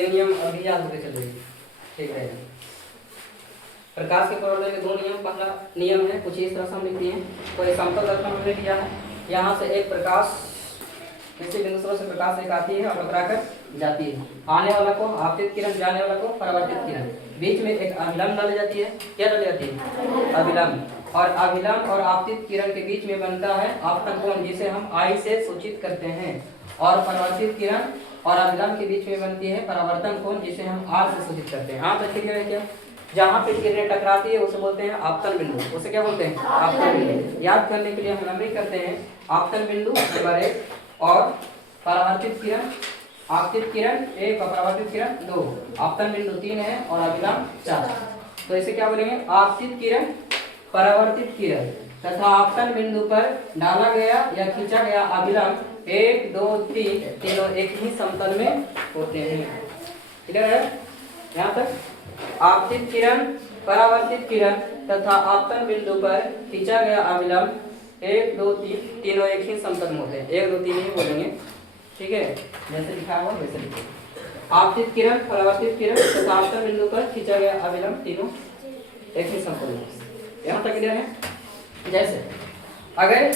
ये नियम अभी याद होते चलेगी, ठीक है। प्रकाश के प्रवर्धन के दो नियम, पहला नियम है कुछ इस तरह से हम लिखते हैं, कोई समतल दर्पण हमने लिया है, यहाँ से एक प्रकाश किसी बिंदु स्रोत से प्रकाश एक आती है और टकरा कर जाती है, आने वाला को आपतित किरण, जाने वाला को परावर्तित किरण, बीच में एक अभिलंब डाली जाती है। क्या डाली जाती है? अभिलंब। और अभिलंब और आपतित किरण के बीच में बनता है आपतन कोण, जिसे हम आई से सूचित करते हैं, और परावर्तित किरण और अभिलंब के बीच में बनती है परावर्तन कोण, जिसे हम आर से सूचित करते हैं। आप देखिए है क्या, जहाँ पे किरणें टकराती है उसे बोलते हैं आपतन बिंदु। उसे क्या बोलते हैं? आपतन बिंदु। याद करने के लिए हम नंबरिंग करते हैं, आपतन बिंदु नंबर 1 और परावर्तित किरण, आपतित किरण 1 और परावर्तित किरण 2, आपतन बिंदु 3 है और अभिलंब 4। तो इसे क्या बोलेंगे? आपतित किरण, परावर्तित किरण तथा आपतन बिंदु पर डाला गया या खींचा गया अभिलंब 1 2 3 तीनों एक ही समतल में होते हैं। क्लियर है यहाँ तक? आपतित किरण, परावर्तित किरण तथा आपतन बिंदु पर खींचा गया अभिलंब 1 2 3 तीनों एक ही समतल में होते हैं। 1 2 3 ही बोलेंगे, ठीक है, जैसे लिखा हुआ वैसे लिखिए। आपतित किरण, परावर्तित किरण तथा आपतन बिंदु पर खींचा गया अभिलंब तीनों एक ही समतल में। यहाँ तक क्लियर है? जैसे अगर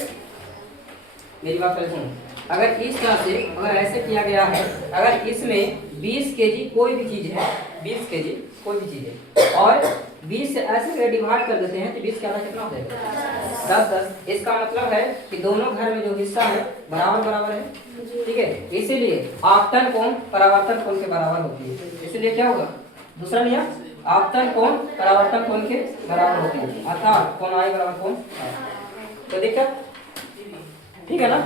मेरी बात पहले सुनो, अगर इस तरह से अगर ऐसे किया गया है, अगर इसमें 20 केजी कोई भी चीज है, 20 केजी कोई भी चीज है और 20 से ऐसे डिवाइड कर देते हैं तो 20 के आधा कितना हो जाएगा? 10 10। इसका मतलब है कि दोनों घर में जो हिस्सा है बराबर बराबर है, ठीक है। इसीलिए आपतन कोण परावर्तन कोण के बराबर होती है। इसीलिए क्या होगा? दूसरा नियम, आपतन कोण परावर्तन कोण के बराबर होती है, अर्थात कोण आई बराबर कोण। तो देखिए, ठीक है ना?